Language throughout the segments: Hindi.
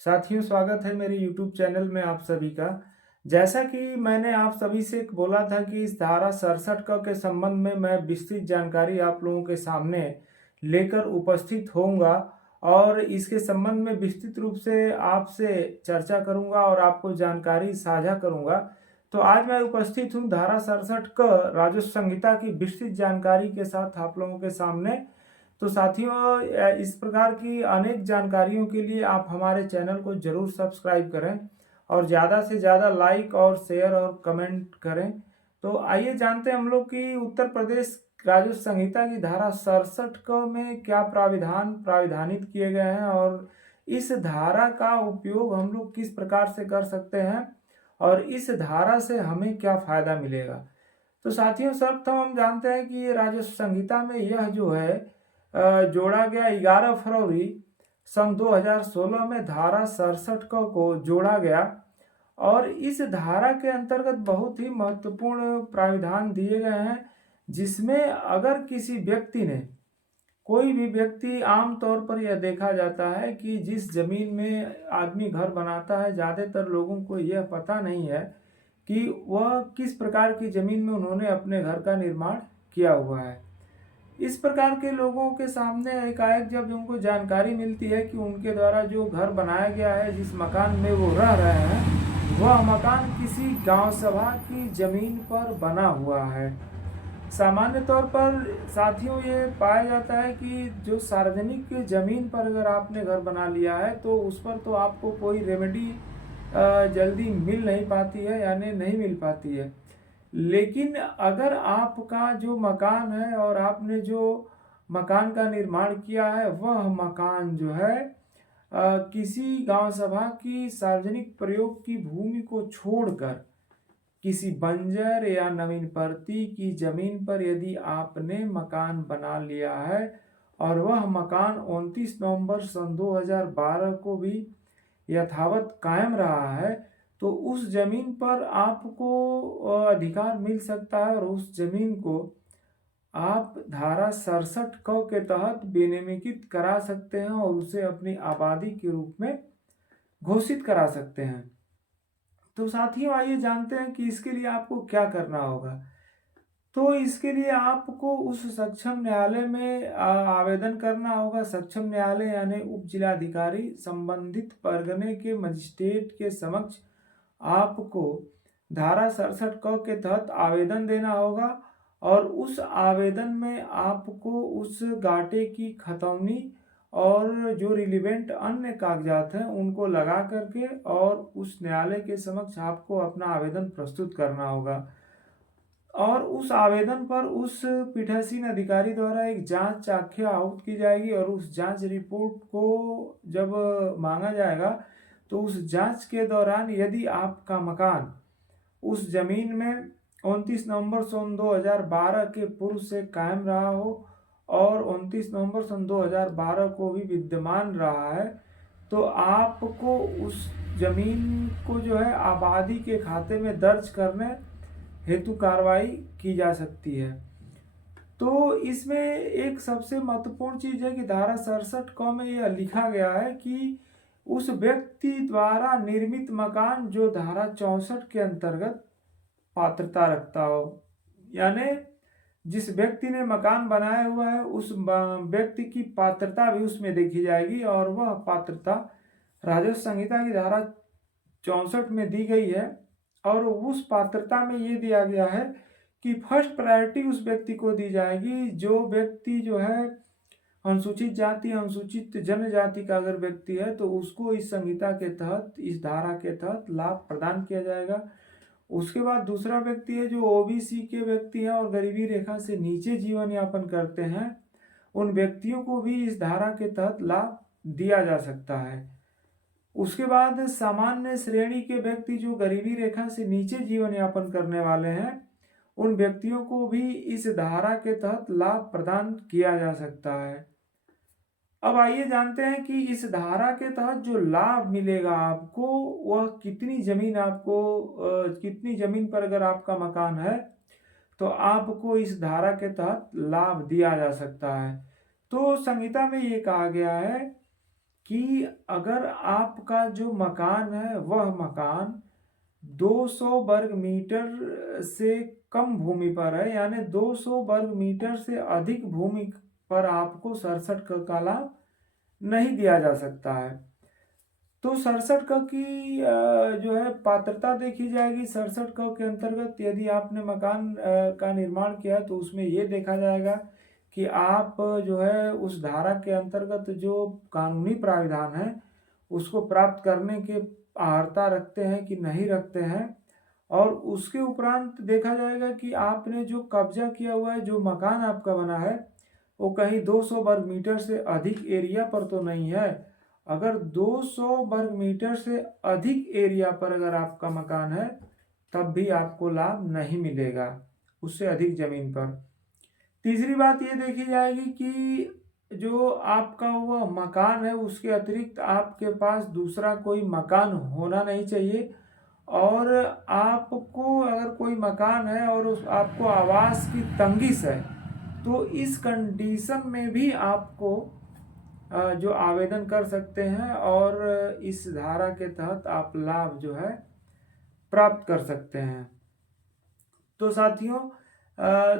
साथियों, स्वागत है मेरे YouTube चैनल में आप सभी का। जैसा कि मैंने आप सभी से बोला था कि इस धारा 67 क के संबंध में मैं विस्तृत जानकारी आप लोगों के सामने लेकर उपस्थित होऊँगा और इसके संबंध में विस्तृत रूप से आपसे चर्चा करूँगा और आपको जानकारी साझा करूँगा। तो आज मैं उपस्थित हूँ धारा 67 क राजस्व संहिता की विस्तृत जानकारी के साथ आप लोगों के सामने। तो साथियों, इस प्रकार की अनेक जानकारियों के लिए आप हमारे चैनल को ज़रूर सब्सक्राइब करें और ज़्यादा से ज़्यादा लाइक और शेयर और कमेंट करें। तो आइए जानते हैं हम लोग कि उत्तर प्रदेश राजस्व संहिता की धारा 67 क में क्या प्राविधानित किए गए हैं और इस धारा का उपयोग हम लोग किस प्रकार से कर सकते हैं और इस धारा से हमें क्या फ़ायदा मिलेगा। तो साथियों, सर्वप्रथम हम जानते हैं कि ये राजस्व संहिता में यह जो है जोड़ा गया 11 फरवरी सन 2016 में धारा 67 को जोड़ा गया और इस धारा के अंतर्गत बहुत ही महत्वपूर्ण प्राविधान दिए गए हैं, जिसमें अगर किसी व्यक्ति ने कोई भी व्यक्ति आम तौर पर यह देखा जाता है कि जिस जमीन में आदमी घर बनाता है, ज़्यादातर लोगों को यह पता नहीं है कि वह किस प्रकार की जमीन में उन्होंने अपने घर का निर्माण किया हुआ है। इस प्रकार के लोगों के सामने एकाएक जब उनको जानकारी मिलती है कि उनके द्वारा जो घर बनाया गया है, जिस मकान में वो रह रहे हैं, वह मकान किसी गांव सभा की जमीन पर बना हुआ है। सामान्य तौर पर साथियों, ये पाया जाता है कि जो सार्वजनिक जमीन पर अगर आपने घर बना लिया है तो उस पर तो आपको कोई रेमेडी जल्दी मिल नहीं पाती है, यानी नहीं मिल पाती है। लेकिन अगर आपका जो मकान है और आपने जो मकान का निर्माण किया है, वह मकान जो है किसी गांव सभा की सार्वजनिक प्रयोग की भूमि को छोड़कर किसी बंजर या नवीन परती की जमीन पर यदि आपने मकान बना लिया है और वह मकान 29 नवंबर सन 2012 को भी यथावत कायम रहा है, तो उस जमीन पर आपको अधिकार मिल सकता है और उस जमीन को आप धारा 67 क के तहत विनियमित करा सकते हैं और उसे अपनी आबादी के रूप में घोषित करा सकते हैं। तो साथियों, आइए जानते हैं कि इसके लिए आपको क्या करना होगा। तो इसके लिए आपको उस सक्षम न्यायालय में आवेदन करना होगा। सक्षम न्यायालय यानी उप जिलाधिकारी संबंधित परगने के मजिस्ट्रेट के समक्ष आपको धारा 67 क के तहत आवेदन देना होगा और उस आवेदन में आपको उस घाटे की खतौनी और जो रिलीवेंट अन्य कागजात हैं उनको लगा करके और उस न्यायालय के समक्ष आपको अपना आवेदन प्रस्तुत करना होगा और उस आवेदन पर उस पीठासीन अधिकारी द्वारा एक जांच आख्या आहूत की जाएगी और उस जांच रिपोर्ट को जब मांगा जाएगा तो उस जांच के दौरान यदि आपका मकान उस जमीन में 29 नवंबर सन 2012 के पूर्व से कायम रहा हो और 29 नवंबर सन 2012 को भी विद्यमान रहा है, तो आपको उस जमीन को जो है आबादी के खाते में दर्ज करने हेतु कार्रवाई की जा सकती है। तो इसमें एक सबसे महत्वपूर्ण चीज है कि धारा 67 क में यह लिखा गया है कि उस व्यक्ति द्वारा निर्मित मकान जो धारा 64 के अंतर्गत पात्रता रखता हो, यानी जिस व्यक्ति ने मकान बनाया हुआ है उस व्यक्ति की पात्रता भी उसमें देखी जाएगी और वह पात्रता राजस्व संहिता की धारा 64 में दी गई है और उस पात्रता में ये दिया गया है कि फर्स्ट प्रायोरिटी उस व्यक्ति को दी जाएगी जो व्यक्ति जो है अनुसूचित जाति अनुसूचित जनजाति का अगर व्यक्ति है तो उसको इस संहिता के तहत इस धारा के तहत लाभ प्रदान किया जाएगा। उसके बाद दूसरा व्यक्ति है जो ओबीसी के व्यक्ति हैं और गरीबी रेखा से नीचे जीवन यापन करते हैं, उन व्यक्तियों को भी इस धारा के तहत लाभ दिया जा सकता है। उसके बाद सामान्य श्रेणी के व्यक्ति जो गरीबी रेखा से नीचे जीवन यापन करने वाले हैं, उन व्यक्तियों को भी इस धारा के तहत लाभ प्रदान किया जा सकता है। अब आइए जानते हैं कि इस धारा के तहत जो लाभ मिलेगा आपको, वह कितनी जमीन पर अगर आपका मकान है तो आपको इस धारा के तहत लाभ दिया जा सकता है। तो संहिता में ये कहा गया है कि अगर आपका जो मकान है वह मकान 200 वर्ग मीटर से कम भूमि पर है, यानी 200 वर्ग मीटर से अधिक भूमि पर आपको 67 का लाभ नहीं दिया जा सकता है। तो 67 क की जो है पात्रता देखी जाएगी। 67 क के अंतर्गत यदि आपने मकान का निर्माण किया है तो उसमें ये देखा जाएगा कि आप जो है उस धारा के अंतर्गत जो कानूनी प्राविधान है उसको प्राप्त करने के अर्हता रखते हैं कि नहीं रखते हैं। और उसके उपरांत देखा जाएगा कि आपने जो कब्जा किया हुआ है, जो मकान आपका बना है वो कहीं 200 वर्ग मीटर से अधिक एरिया पर तो नहीं है। अगर 200 वर्ग मीटर से अधिक एरिया पर अगर आपका मकान है तब भी आपको लाभ नहीं मिलेगा उससे अधिक जमीन पर। तीसरी बात ये देखी जाएगी कि जो आपका वह मकान है उसके अतिरिक्त आपके पास दूसरा कोई मकान होना नहीं चाहिए। और आपको अगर कोई मकान है और उस आपको आवास की तंगिश है तो इस कंडीशन में भी आपको जो आवेदन कर सकते हैं और इस धारा के तहत आप लाभ जो है प्राप्त कर सकते हैं। तो साथियों,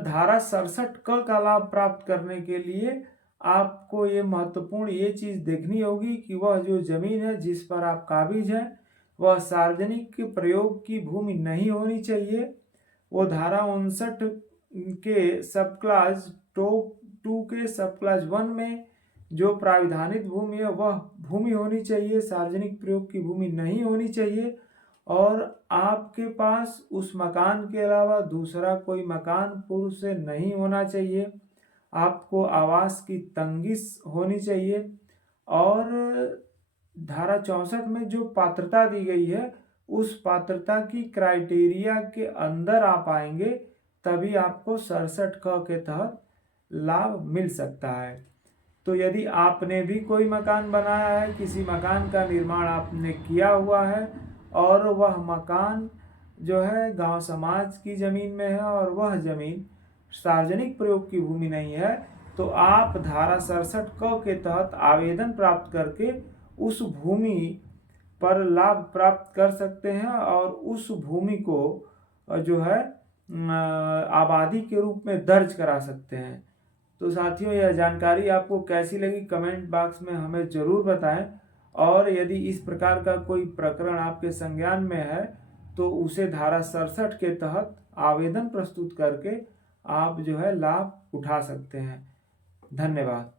धारा 67 क का लाभ प्राप्त करने के लिए आपको ये महत्वपूर्ण ये चीज़ देखनी होगी कि वह जो जमीन है जिस पर आप काबिज हैं वह सार्वजनिक प्रयोग की भूमि नहीं होनी चाहिए। वो धारा 59 के सब क्लास 2 के सब क्लास 1 में जो प्राविधानित भूमि है वह भूमि होनी चाहिए, सार्वजनिक प्रयोग की भूमि नहीं होनी चाहिए। और आपके पास उस मकान के अलावा दूसरा कोई मकान पूर्व से नहीं होना चाहिए। आपको आवास की तंगिश होनी चाहिए। और धारा 64 में जो पात्रता दी गई है उस पात्रता की क्राइटेरिया के अंदर आप आएंगे तभी आपको 67 क के तहत लाभ मिल सकता है। तो यदि आपने भी कोई मकान बनाया है, किसी मकान का निर्माण आपने किया हुआ है और वह मकान जो है गांव समाज की ज़मीन में है और वह ज़मीन सार्वजनिक प्रयोग की भूमि नहीं है, तो आप धारा 67 क के तहत आवेदन प्राप्त करके उस भूमि पर लाभ प्राप्त कर सकते हैं और उस भूमि को जो है आबादी के रूप में दर्ज करा सकते हैं। तो साथियों, यह जानकारी आपको कैसी लगी कमेंट बॉक्स में हमें ज़रूर बताएं। और यदि इस प्रकार का कोई प्रकरण आपके संज्ञान में है तो उसे धारा 67 के तहत आवेदन प्रस्तुत करके आप जो है लाभ उठा सकते हैं। धन्यवाद।